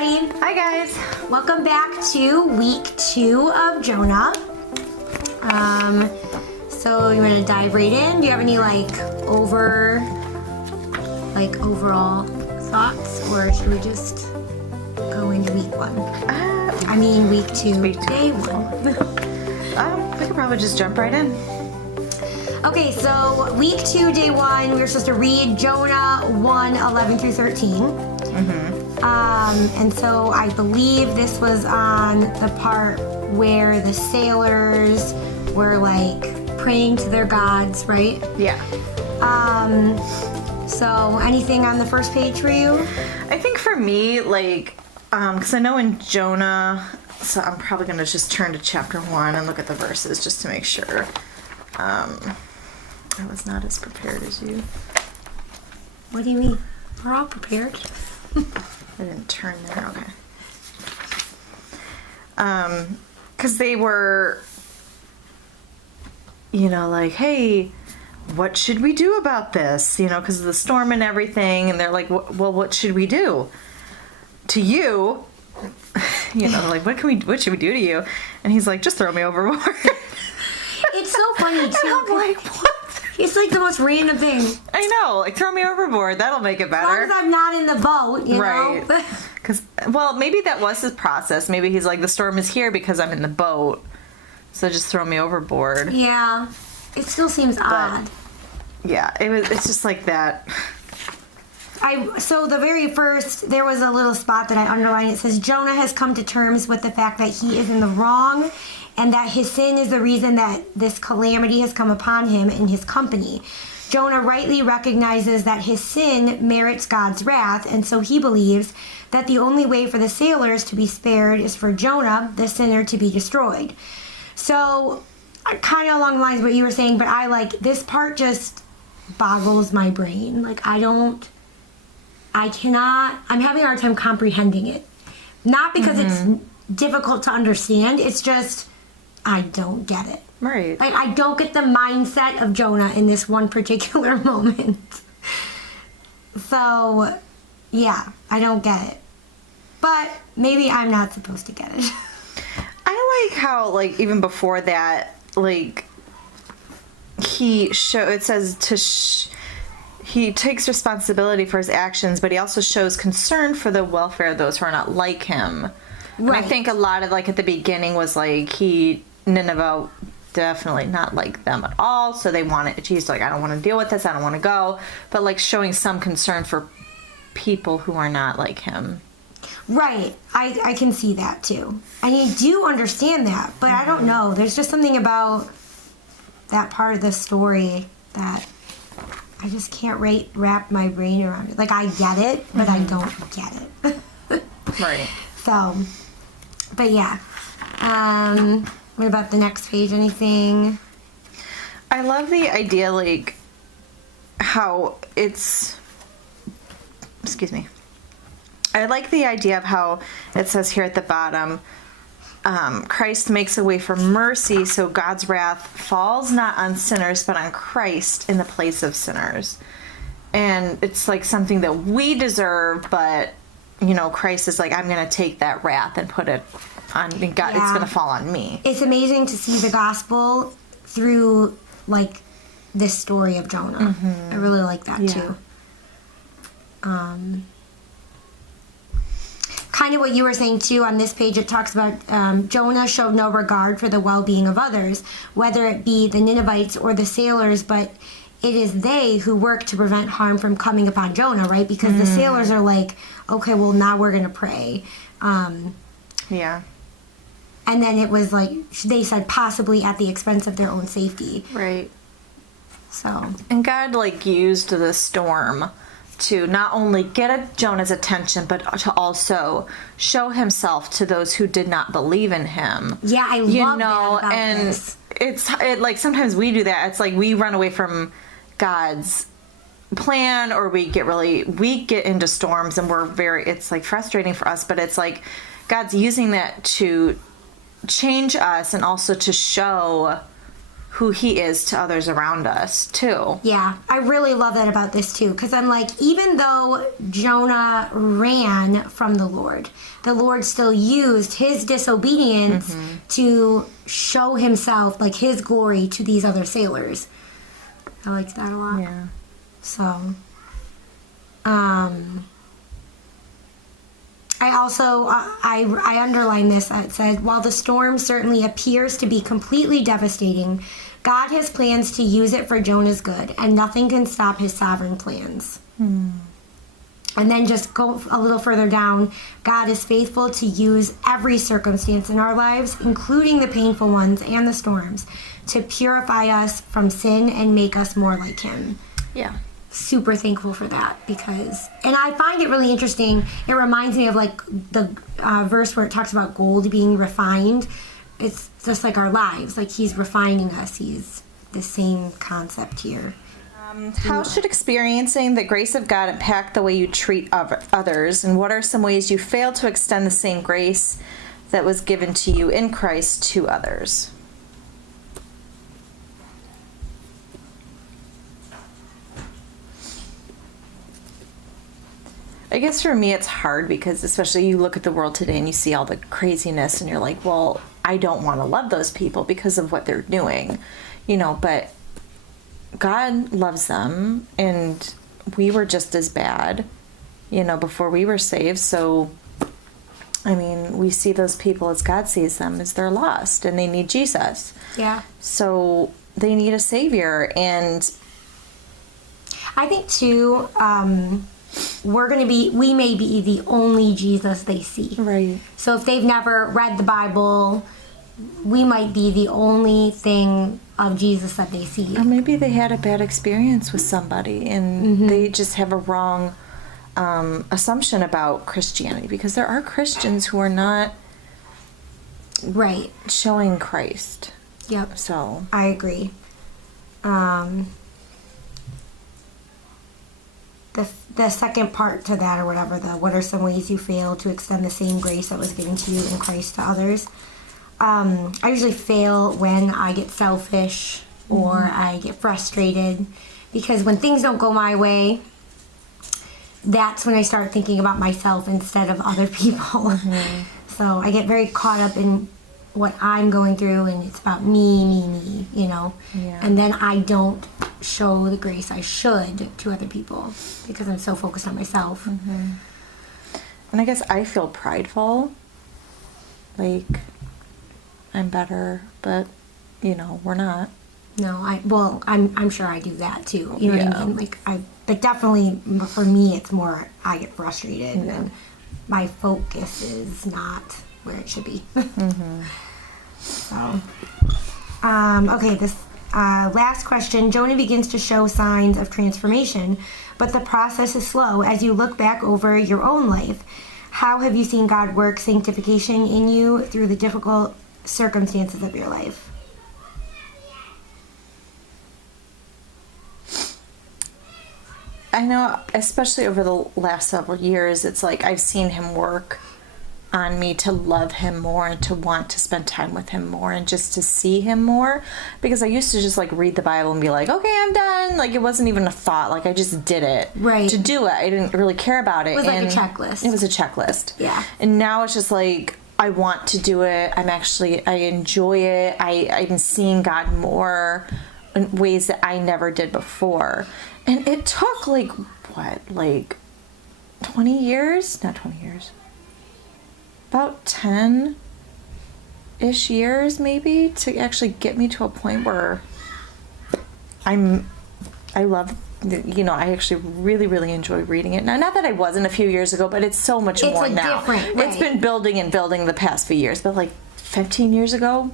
everybody. Hi guys. Welcome back to week 2 of Jonah. So you want to dive right in? Do you have any overall thoughts, or should we just go into week 1? Week 2, day 1. We could probably just jump right in. Okay, so week 2, day 1, we were supposed to read Jonah 1:11 through 13. And so I believe this was on the part where the sailors were praying to their gods, right? Yeah. So anything on the first page for you? I think for me, because I know in Jonah, so I'm probably going to just turn to chapter 1 and look at the verses just to make sure. I was not as prepared as you. What do you mean? We're all prepared. I didn't turn there, okay. Because they were, hey, what should we do about this? Because of the storm and everything. And they're like, well, what should we do? To you, what should we do to you? And he's like, just throw me overboard. It's so funny, too. And I'm like, what? It's the most random thing. I know, throw me overboard. That'll make it better. As long as I'm not in the boat, you know? Because, maybe that was his process. Maybe he's like, the storm is here because I'm in the boat. So just throw me overboard. Yeah. It still seems odd. Yeah, it's just like that. So the very first, there was a little spot that I underlined. It says, Jonah has come to terms with the fact that he is in the wrong and that his sin is the reason that this calamity has come upon him and his company. Jonah rightly recognizes that his sin merits God's wrath, and so he believes that the only way for the sailors to be spared is for Jonah, the sinner, to be destroyed. So, kind of along the lines of what you were saying, but this part just boggles my brain. I'm having a hard time comprehending it. Not because it's difficult to understand, it's just, I don't get it. Right. I don't get the mindset of Jonah in this one particular moment. So, yeah, I don't get it. But maybe I'm not supposed to get it. I like how, even before that, it says he takes responsibility for his actions, but he also shows concern for the welfare of those who are not like him. Right. And I think a lot of, at the beginning was, Nineveh, definitely not like them at all, so they wanted, he's like, I don't want to deal with this, I don't want to go, but, showing some concern for people who are not like him. Right. I can see that, too. I do understand that, but I don't know. There's just something about that part of the story that I just can't wrap my brain around it. I get it, but I don't get it. Right. So, but yeah. What about the next page? Anything? I love the idea, how it's... Excuse me. I like the idea of how it says here at the bottom, Christ makes a way for mercy, so God's wrath falls not on sinners, but on Christ in the place of sinners. And it's something that we deserve, but, Christ is I'm going to take that wrath and put it on God. Yeah. It's going to fall on me. It's amazing to see the gospel through, this story of Jonah. I really like that, too. Kind of what you were saying, too, on this page, it talks about Jonah showed no regard for the well-being of others, whether it be the Ninevites or the sailors, but it is they who work to prevent harm from coming upon Jonah, right? Because the sailors are okay, well, now we're going to pray. Yeah. And then it was they said possibly at the expense of their own safety. Right. So. And God, used the storm to not only get Jonah's attention, but to also show himself to those who did not believe in him. Yeah, I love that about and this. It's sometimes we do that. It's we run away from God's plan, or we get into storms, and it's frustrating for us, but it's God's using that to change us and also to show who he is to others around us too. Yeah, I really love that about this too, because I'm like, even though Jonah ran from the Lord still used his disobedience to show himself, like his glory, to these other sailors. I liked that a lot. Yeah. So, I also, I underlined this. It said, while the storm certainly appears to be completely devastating, God has plans to use it for Jonah's good, and nothing can stop his sovereign plans. And then just go a little further down, God is faithful to use every circumstance in our lives, including the painful ones and the storms, to purify us from sin and make us more like him. Yeah. Super thankful for that, because, and I find it really interesting. It reminds me of like the verse where it talks about gold being refined. It's just like our lives, like he's refining us. He's the same concept here. How should experiencing the grace of God impact the way you treat others, and what are some ways you fail to extend the same grace that was given to you in Christ to others? I guess for me it's hard because especially you look at the world today and you see all the craziness and you're like, well, I don't want to love those people because of what they're doing, but God loves them and we were just as bad, before we were saved. So, I mean, we see those people as God sees them, as they're lost and they need Jesus. Yeah. So they need a savior. And I think too, we may be the only Jesus they see. right. So if they've never read the Bible, we might be the only thing of Jesus that they see. Or maybe they had a bad experience with somebody and they just have a wrong assumption about Christianity, because there are Christians who are not Right. showing Christ. Yep. So I agree. The second part to that, or whatever, what are some ways you fail to extend the same grace that was given to you in Christ to others? I usually fail when I get selfish or I get frustrated, because when things don't go my way, that's when I start thinking about myself instead of other people. So I get very caught up in what I'm going through, and it's about me, Yeah. and then I don't show the grace I should to other people because I'm so focused on myself. And I guess I feel prideful, like I'm better, but we're not. No, I'm sure I do that too. You know what I Yeah. mean? But definitely for me, it's more I get frustrated and my focus is not where it should be. So, okay, this last question. Jonah begins to show signs of transformation, but the process is slow. As you look back over your own life, how have you seen God work sanctification in you through the difficult circumstances of your life? I know, especially over the last several years, it's like I've seen him work on me to love him more and to want to spend time with him more and just to see him more, because I used to just like read the Bible and be like, okay, I'm done. Like it wasn't even a thought. Like I just did it to do it. I didn't really care about it. It was like a checklist. It was a checklist. Yeah. And now it's just like I want to do it. I enjoy it. I'm seeing God more in ways that I never did before. And it took like 20 years? Not 20 years. About 10-ish years maybe to actually get me to a point where I love, I actually really, really enjoy reading it. Now, not that I wasn't a few years ago, but it's so much more now. Different, right. It's been building and building the past few years, but like 15 years ago,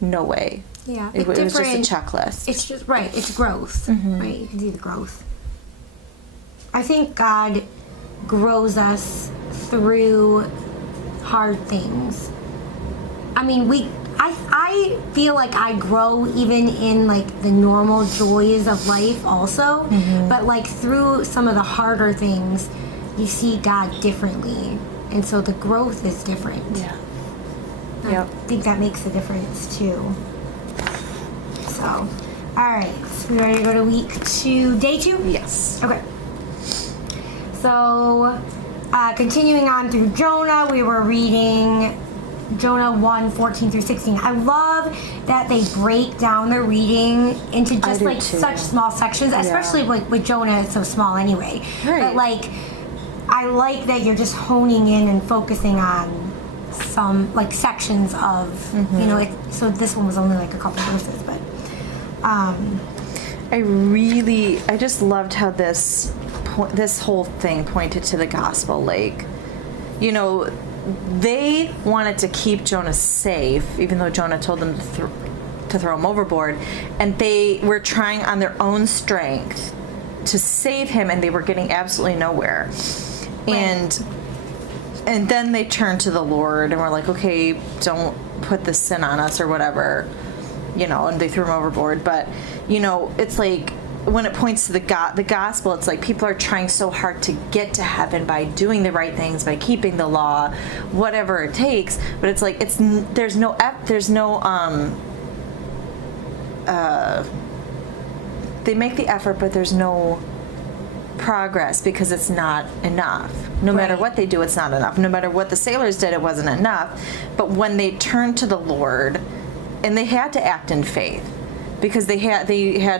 no way. Yeah, It was just a checklist. It's just, right, it's growth, right? You can see the growth. I think God grows us through hard things. I mean, I feel like I grow even in like the normal joys of life also, but like through some of the harder things, you see God differently, and so the growth is different. Yeah. I think that makes a difference too. So, all right. So we ready to go to day 2? Yes. Okay. So, continuing on through Jonah, we were reading Jonah 1:14 through 16. I love that they break down the reading into just like too. such small sections, especially like with Jonah, it's so small anyway. Right. But like, I like that you're just honing in and focusing on some like sections of, you know, so this one was only like a couple verses, but I just loved how this whole thing pointed to the gospel. Like, you know, they wanted to keep Jonah safe, even though Jonah told them to throw him overboard, and they were trying on their own strength to save him, and they were getting absolutely nowhere. Right. And then they turned to the Lord and were like, okay, don't put this sin on us or whatever, you know, and they threw him overboard. But, you know, it's like when it points to the gospel, it's like people are trying so hard to get to heaven by doing the right things, by keeping the law, whatever it takes. But it's like there's no they make the effort, but there's no progress because it's not enough. No matter what they do, it's not enough. No matter what the sailors did, it wasn't enough. But when they turned to the Lord, and they had to act in faith, because they had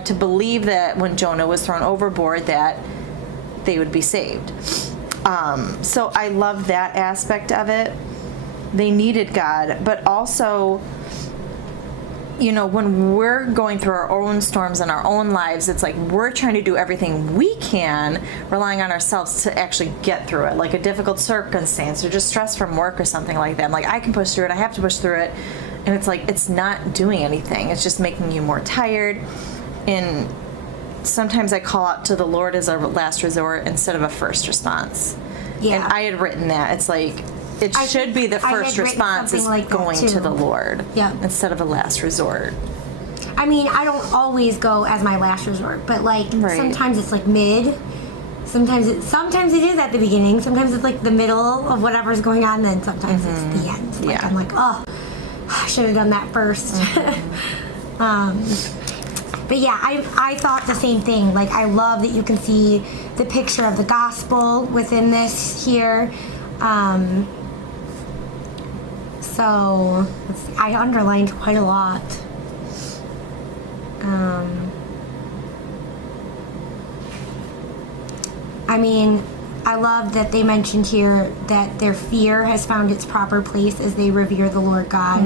to believe that when Jonah was thrown overboard that they would be saved. So I love that aspect of it. They needed God, but also, you know, when we're going through our own storms in our own lives, it's like we're trying to do everything we can, relying on ourselves to actually get through it, like a difficult circumstance or just stress from work or something like that. I'm like, I can push through it. I have to push through it. And it's like, it's not doing anything. It's just making you more tired. And sometimes I call out to the Lord as a last resort instead of a first response. Yeah. And I had written that. It's like, it should be the first response is like going to the Lord, instead of a last resort. I mean, I don't always go as my last resort, but like sometimes it's like mid. Sometimes it is at the beginning. Sometimes it's like the middle of whatever's going on. Then sometimes it's the end. Like I'm like, oh, I should have done that first. But yeah, I thought the same thing. Like, I love that you can see the picture of the gospel within this here. So I underlined quite a lot. I mean, I love that they mentioned here that their fear has found its proper place as they revere the Lord God,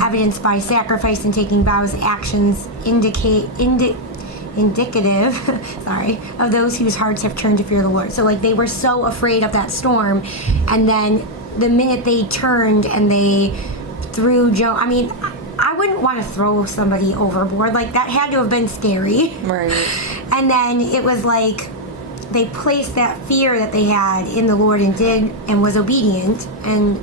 evidenced by sacrifice and taking vows. Actions indicative of those whose hearts have turned to fear the Lord. So like they were so afraid of that storm, and then the minute they turned and they threw Jonah, I mean, I wouldn't want to throw somebody overboard. Like, that had to have been scary. Right. And then it was like they placed that fear that they had in the Lord and was obedient, and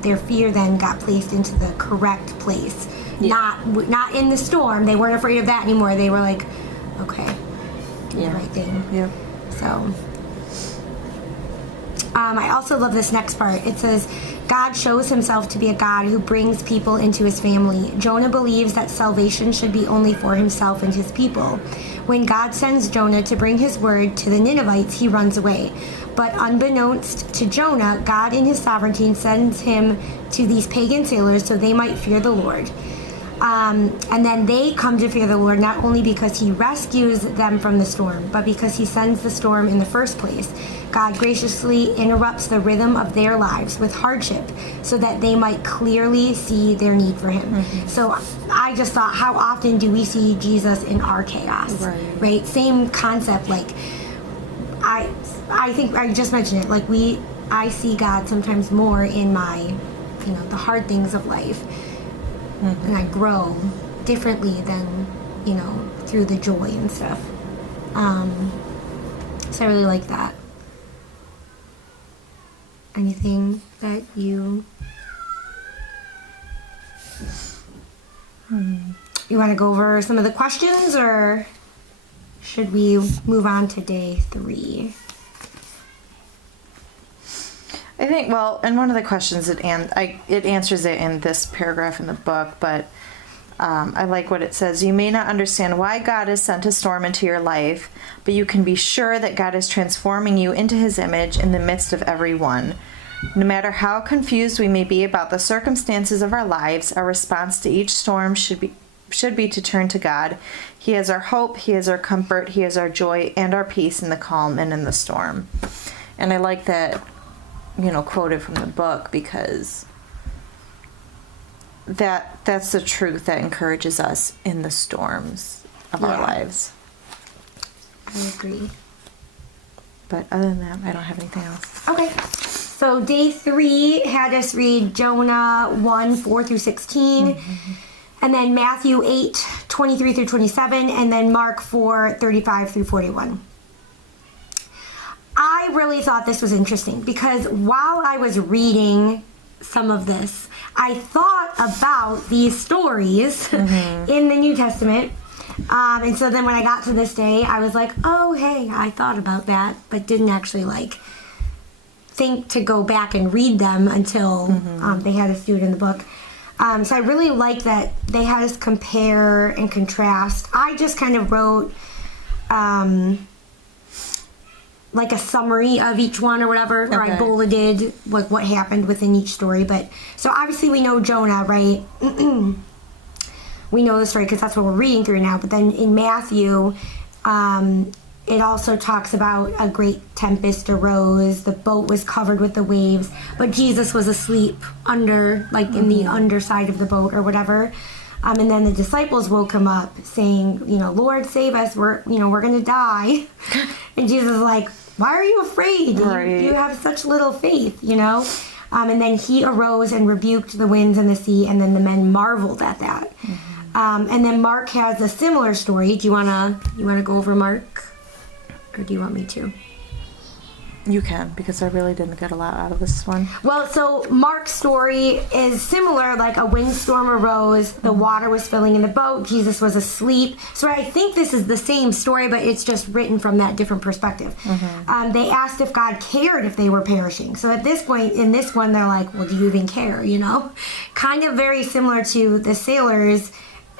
their fear then got placed into the correct place. Not in the storm. They weren't afraid of that anymore. They were like, okay, do the right thing. Yeah. So I also love this next part. It says, God shows himself to be a God who brings people into his family. Jonah believes that salvation should be only for himself and his people. When God sends Jonah to bring his word to the Ninevites, he runs away. But unbeknownst to Jonah, God in his sovereignty sends him to these pagan sailors so they might fear the Lord. And then they come to fear the Lord not only because he rescues them from the storm, but because he sends the storm in the first place. God graciously interrupts the rhythm of their lives with hardship so that they might clearly see their need for him. So I just thought, how often do we see Jesus in our chaos? Right? Same concept. Like, I think I just mentioned it. Like, I see God sometimes more in my, the hard things of life. And I grow differently than, through the joy and stuff. So I really like that. Anything that you want to go over some of the questions, or should we move on to day 3? I think, well, and one of the questions it answers it in this paragraph in the book, but I like what it says. You may not understand why God has sent a storm into your life, but you can be sure that God is transforming you into his image in the midst of every one. No matter how confused we may be about the circumstances of our lives, our response to each storm should be to turn to God. He is our hope, he is our comfort, he is our joy and our peace in the calm and in the storm. And I like that, quoted from the book, because that's the truth that encourages us in the storms of our lives. I agree. But other than that, I don't have anything else. Okay. So day 3 had us read Jonah 1:4-16, and then Matthew 8:23-27, and then Mark 4:35-41. I really thought this was interesting because while I was reading some of this, I thought about these stories in the New Testament. And so then when I got to this day, I was like, oh, hey, I thought about that, but didn't actually think to go back and read them until they had us do it in the book. So I really like that they had us compare and contrast. I just kind of wrote a summary of each one or whatever, or I bulleted what happened within each story. But so obviously we know Jonah, right? We know the story because that's what we're reading through now. But then in Matthew, it also talks about a great tempest arose. The boat was covered with the waves, but Jesus was asleep under, in the underside of the boat or whatever. And then the disciples woke him up saying, Lord, save us. We're going to die. And Jesus is like, why are you afraid? Right. You have such little faith, And then he arose and rebuked the winds and the sea, and then the men marveled at that. And then Mark has a similar story. Do you wanna go over Mark, or do you want me to? You can, because I really didn't get a lot out of this one. Well, so Mark's story is similar. Like a windstorm arose, the water was filling in the boat, Jesus was asleep. So I think this is the same story, but it's just written from that different perspective. They asked if God cared if they were perishing. So at this point in this one, they're like, well, do you even care, Kind of very similar to the sailors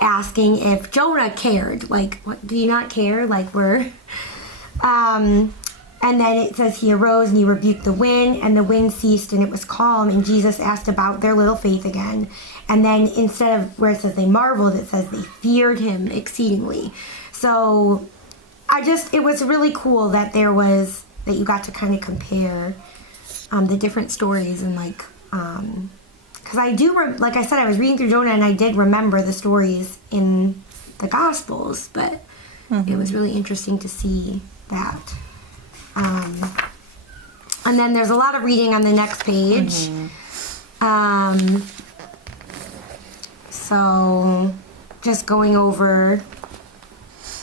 asking if Jonah cared. Like, what, do you not care? And then it says he arose and he rebuked the wind, and the wind ceased and it was calm, and Jesus asked about their little faith again. And then instead of where it says they marveled, it says they feared him exceedingly. So it was really cool that that you got to kind of compare the different stories, and because I do, like I said, I was reading through Jonah and I did remember the stories in the Gospels, but it was really interesting to see that. And then there's a lot of reading on the next page. So just going over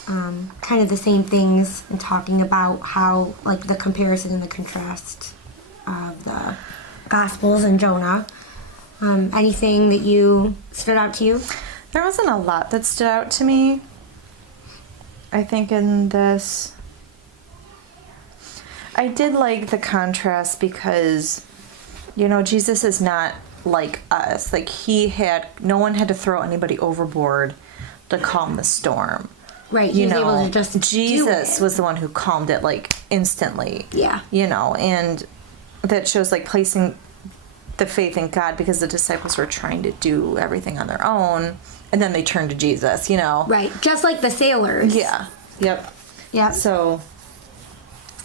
kind of the same things and talking about how, the comparison and the contrast of the Gospels and Jonah. Anything that you stood out to you? There wasn't a lot that stood out to me, I think, in this. I did like the contrast because, Jesus is not like us. No one had to throw anybody overboard to calm the storm. Right, he was able to just Jesus do it. was the one who calmed it, instantly. Yeah. And that shows, placing the faith in God, because the disciples were trying to do everything on their own, and then they turned to Jesus, Right, just like the sailors. Yeah. Yep. Yeah. So...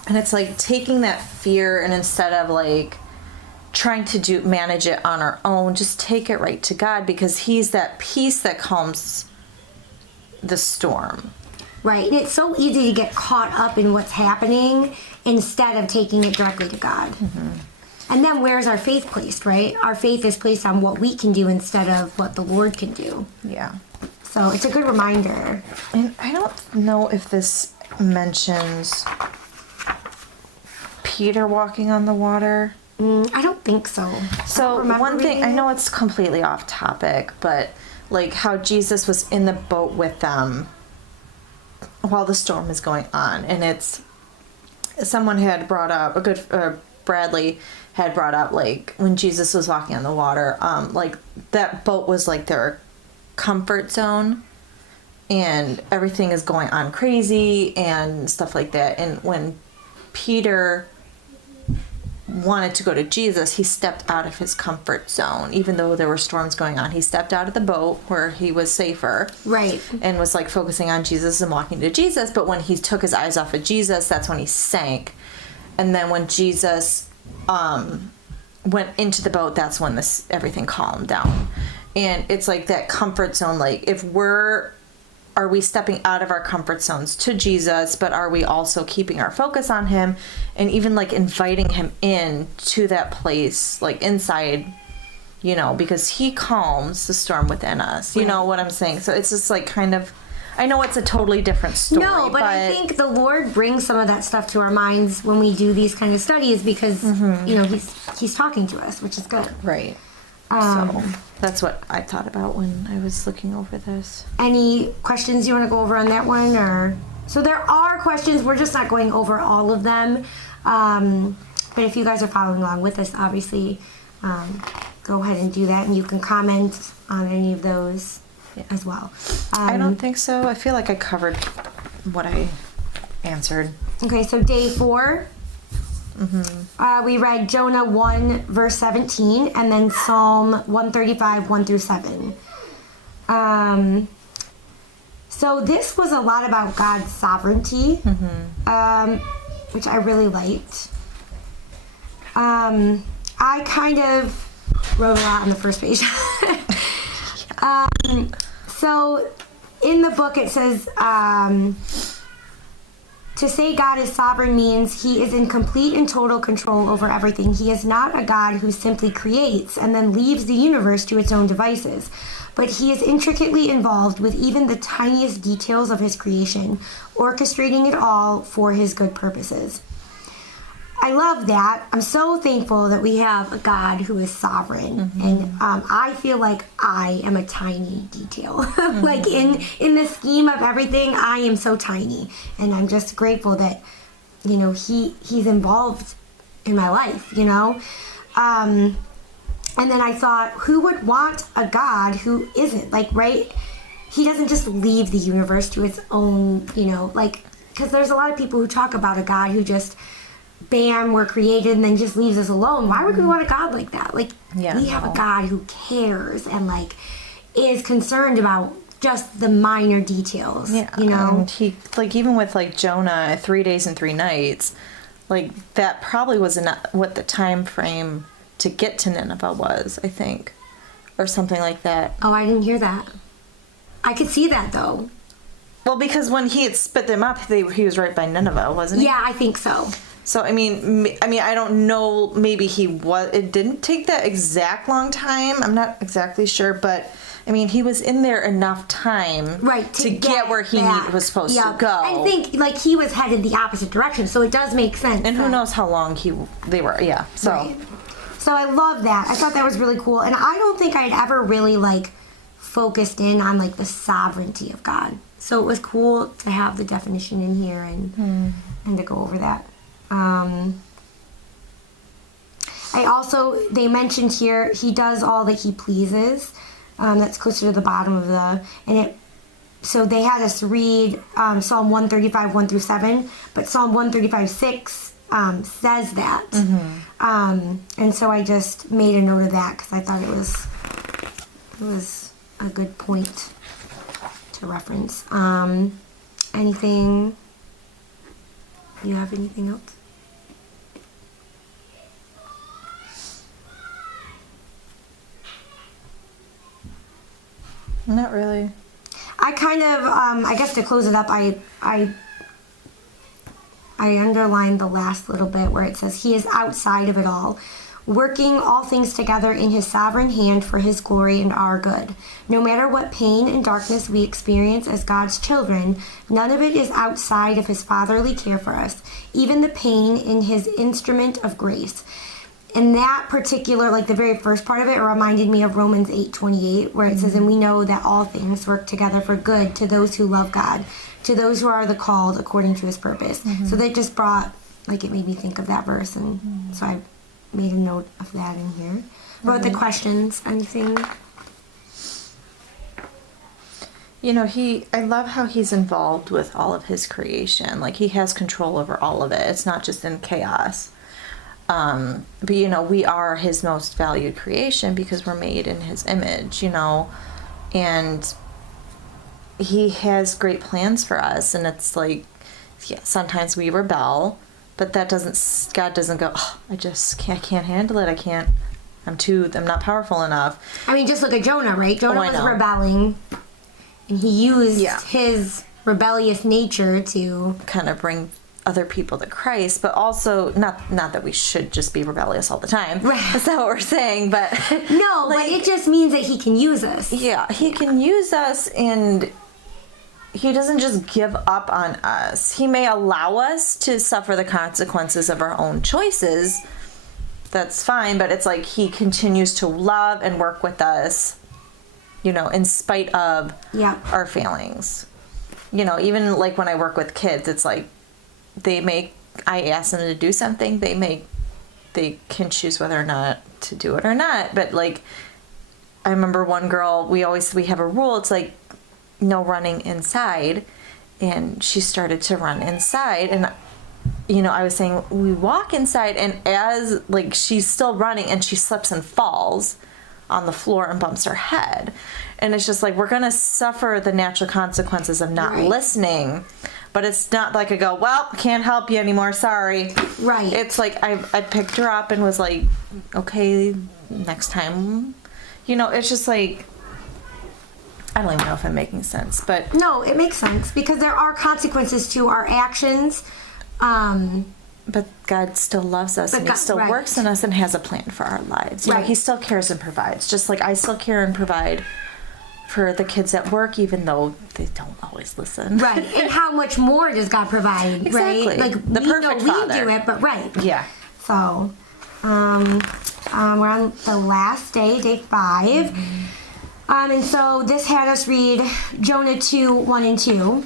And it's taking that fear, and instead of trying to manage it on our own, just take it right to God, because he's that peace that calms the storm. Right. And it's so easy to get caught up in what's happening instead of taking it directly to God. And then where's our faith placed, right? Our faith is placed on what we can do instead of what the Lord can do. Yeah. So it's a good reminder. And I don't know if this mentions Peter walking on the water. I don't think so. So one thing, I know it's completely off topic, but how Jesus was in the boat with them while the storm is going on, and someone had brought up Bradley had brought up when Jesus was walking on the water, that boat was their comfort zone and everything is going on crazy and stuff like that. And when Peter wanted to go to Jesus, he stepped out of his comfort zone. Even though there were storms going on, he stepped out of the boat where he was safer. Right. And was like focusing on Jesus and walking to Jesus. But when he took his eyes off of Jesus, that's when he sank. And then when Jesus went into the boat, that's when everything calmed down. And it's like that comfort zone. Like, are we stepping out of our comfort zones to Jesus, but are we also keeping our focus on him and even like inviting him in to that place, like inside, you know, because he calms the storm within us. You know what I'm saying? So it's just like kind of, I know it's a totally different story. No, but I think the Lord brings some of that stuff to our minds when we do these kind of studies because, you know, he's talking to us, which is good. Right. So that's what I thought about when I was looking over this. Any questions you want to go over on that one? Or so there are questions. We're just not going over all of them. But if you guys are following along with us, obviously, go ahead and do that. And you can comment on any of those as well. I don't think so. I feel like I covered what I answered. Okay, so day 4. We read Jonah 1 verse 17 and then Psalm 135 1 through 7. So this was a lot about God's sovereignty, which I really liked. I kind of wrote a lot on the first page. So in the book it says to say God is sovereign means he is in complete and total control over everything. He is not a God who simply creates and then leaves the universe to its own devices, but he is intricately involved with even the tiniest details of his creation, orchestrating it all for his good purposes. I love that. I'm so thankful that we have a God who is sovereign, and I feel like I am a tiny detail. Like in the scheme of everything, I am so tiny, and I'm just grateful that, you know, he's involved in my life, you know. And then I thought, who would want a God who isn't, like, right? He doesn't just leave the universe to its own, you know, like, because there's a lot of people who talk about a God who just, bam, we're created and then just leaves us alone. Why would we want a God like that? Like, we have a God who cares and, like, is concerned about just the minor details, you know? And he, like, even with, like, Jonah, 3 days and 3 nights, like, that probably was what the time frame to get to Nineveh was, I think. Or something like that. Oh, I didn't hear that. I could see that, though. Well, because when he had spit them up, he was right by Nineveh, wasn't he? Yeah, I think so. So, I mean, I don't know, maybe it didn't take that exact long time. I'm not exactly sure, but, I mean, he was in there enough time to get where he was supposed to go. I think, like, he was headed the opposite direction, so it does make sense. And who knows how long they were, so. Right. So I love that. I thought that was really cool. And I don't think I'd ever really, like, focused in on, like, the sovereignty of God. So it was cool to have the definition in here and to go over that. They mentioned here, he does all that he pleases. That's closer to the bottom of so they had us read Psalm 135, 1 through 7, but Psalm 135, 6 says that. And so I just made a note of that because I thought it was a good point to reference. Anything? You have anything else? Not really. I kind of, I guess to close it up, I underlined the last little bit where it says, he is outside of it all, working all things together in his sovereign hand for his glory and our good. No matter what pain and darkness we experience as God's children, none of it is outside of his fatherly care for us, even the pain in his instrument of grace. And that particular, like the very first part of it, reminded me of Romans 8:28, where it says, and we know that all things work together for good to those who love God, to those who are the called according to his purpose. So that just brought, like, it made me think of that verse, and so I made a note of that in here. What about the questions? Anything? You know, I love how he's involved with all of his creation. Like, he has control over all of it. It's not just in chaos. But, you know, we are his most valued creation because we're made in his image, you know, and he has great plans for us. And it's like, yeah, sometimes we rebel, but God doesn't go, oh, I can't handle it. I'm not powerful enough. I mean, just look at Jonah, right? Jonah was know. rebelling, and he used his rebellious nature to kind of bring other people to Christ, but also not that we should just be rebellious all the time. Right. That's not what we're saying, but no, like, but it just means that he can use us. Yeah, he can use us, and he doesn't just give up on us. He may allow us to suffer the consequences of our own choices. That's fine, but it's like he continues to love and work with us, you know, in spite of our failings. You know, even like when I work with kids, it's like I ask them to do something, they can choose whether or not to do it or not. But like, I remember one girl, we have a rule, it's like no running inside, and she started to run inside, and you know, I was saying we walk inside, and as like she's still running and she slips and falls on the floor and bumps her head, and it's just like we're gonna suffer the natural consequences of not listening. But it's not like I go, well, can't help you anymore, sorry. Right. It's like I picked her up and was like, okay, next time. You know, it's just like, I don't even know if I'm making sense, but... No, it makes sense, because there are consequences to our actions. But God still loves us, and he still works in us and has a plan for our lives. You know, he still cares and provides, just like I still care and provide for the kids at work, even though they don't always listen. Right. And how much more does God provide, exactly. right? Like, the perfect father. We do it, but Yeah. So, we're on the last day 5. Mm-hmm. And so this had us read Jonah 2, 1 and 2.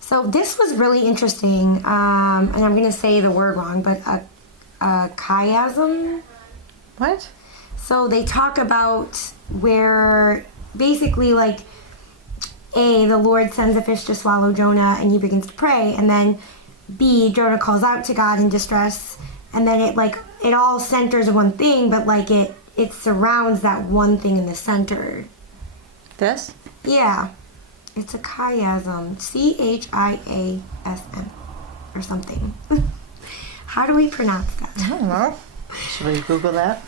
So this was really interesting, and I'm going to say the word wrong, but a chiasm? What? So they talk about where basically like the Lord sends a fish to swallow Jonah, and he begins to pray, and then B, Jonah calls out to God in distress, and then it all centers on one thing, but like it surrounds that one thing in the center. This? Yeah. It's a chiasm. CHIASM or something. How do we pronounce that? I don't know. Should we Google that?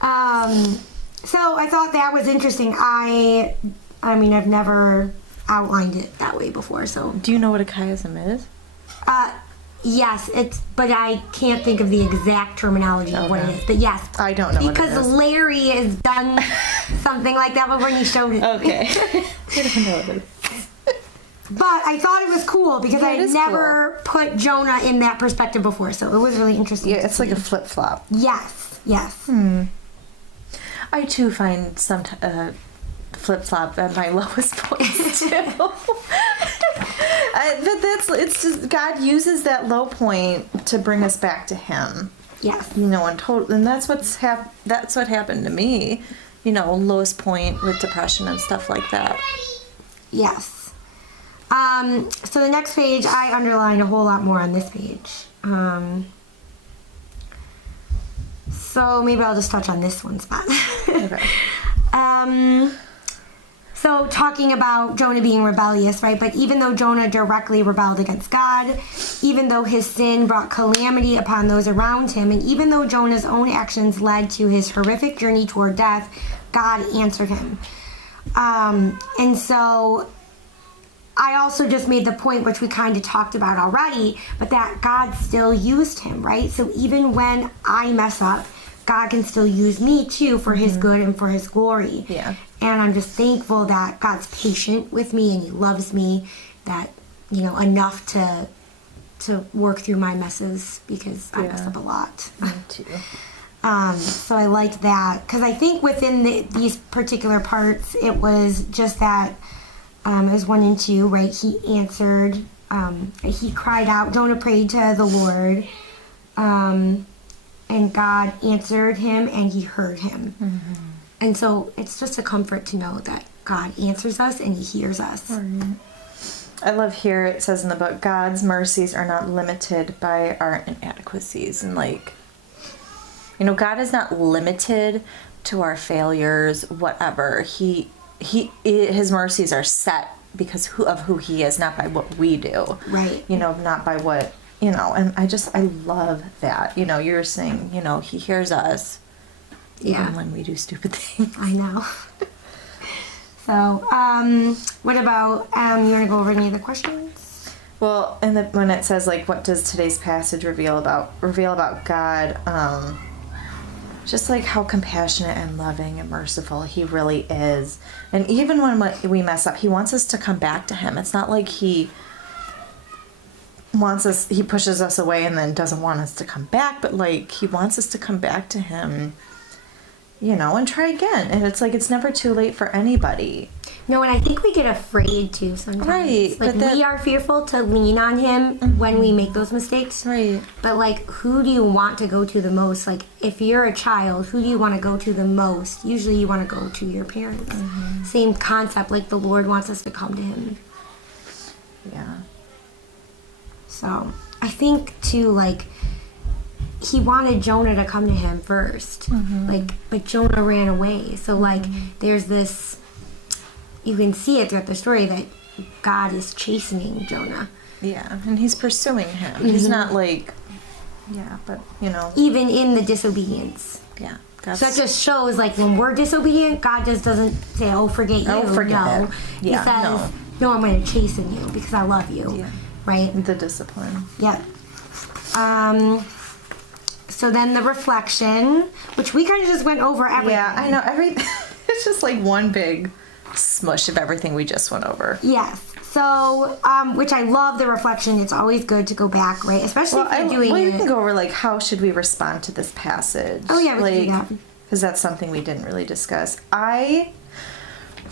So I thought that was interesting. I mean, I've never outlined it that way before, so. Do you know what a chiasm is? Yes, but I can't think of the exact terminology of what it is. But yes. I don't know because what it is. Larry has done something like that before, and he showed it. Okay. I don't know what it is. But I thought it was cool because I had never put Jonah in that perspective before, so it was really interesting. Yeah, it's like a flip-flop. Yes. I too find some flip-flop at my lowest points too. But it's just God uses that low point to bring us back to Him. Yes. You know, and that's what happened to me. You know, lowest point with depression and stuff like that. Yes. So the next page, I underlined a whole lot more on this page. So maybe I'll just touch on this one spot. Okay. So talking about Jonah being rebellious, right? But even though Jonah directly rebelled against God, even though his sin brought calamity upon those around him, and even though Jonah's own actions led to his horrific journey toward death, God answered him. And so I also just made the point, which we kind of talked about already, but that God still used him, right? So even when I mess up, God can still use me too for his good and for his glory. Yeah. And I'm just thankful that God's patient with me and he loves me, that, you know, enough to work through my messes, because I mess up a lot. Me too. So I liked that, because I think within these particular parts, it was just that it was 1 and 2, right? He answered, he cried out, Jonah prayed to the Lord, and God answered him and he heard him. Mm-hmm. And so it's just a comfort to know that God answers us and he hears us. I love here it says in the book, God's mercies are not limited by our inadequacies. And like, you know, God is not limited to our failures, whatever. His mercies are set because of who he is, not by what we do. Right. You know, not by what, you know, and I love that. You know, you're saying, you know, he hears us even when we do stupid things. I know. So, what about, you want to go over any of the questions? Well, and when it says, like, what does today's passage reveal about God, just like how compassionate and loving and merciful he really is. And even when we mess up, he wants us to come back to him. It's not like he pushes us away and then doesn't want us to come back, but like he wants us to come back to him, you know, and try again. And it's like, it's never too late for anybody. No, and I think we get afraid too sometimes. Right. Like, we are fearful to lean on him when we make those mistakes. Right. But, like, who do you want to go to the most? Like, if you're a child, who do you want to go to the most? Usually you want to go to your parents. Same concept, like the Lord wants us to come to him. Yeah. So, I think, too, like, he wanted Jonah to come to him first. But Jonah ran away. So, like, there's this... You can see it throughout the story that God is chastening Jonah. Yeah, and he's pursuing him. He's not like, but, you know. Even in the disobedience. Yeah. So that just shows, like, when we're disobedient, God just doesn't say, oh, forget you. Oh, forget it. Yeah, he says, no, I'm going to chasten you because I love you. Yeah. Right? The discipline. Yep. So then the reflection, which we kind of just went over everything. Yeah, I know. It's just like one big smush of everything we just went over. Yes. So, which I love the reflection. It's always good to go back, right? Especially if you're doing you it. can go over, like, how should we respond to this passage? Oh, yeah, we can do that. Because that's something we didn't really discuss. I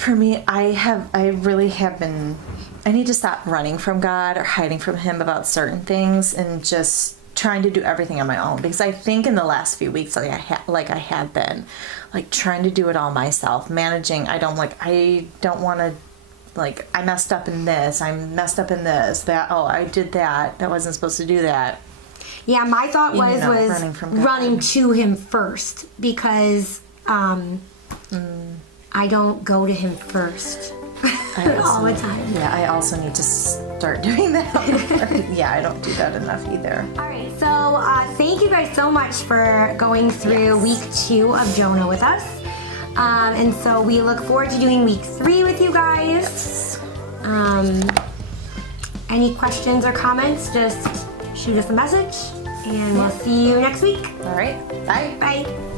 really have been, I need to stop running from God or hiding from him about certain things and just trying to do everything on my own, because I think in the last few weeks, I have been like trying to do it all myself, managing. I don't want to, like, I messed up in this, I messed up in this, that, oh, I did that, I wasn't supposed to do that. Yeah, my thought was running to him first, because I don't go to him first all the time. Yeah, I also need to start doing that. Yeah, I don't do that enough either. All right, so thank you guys so much for going through week 2 of Jonah with us. And so we look forward to doing week 3 with you guys. Any questions or comments, just shoot us a message, and we'll see you next week. All right, bye. Bye.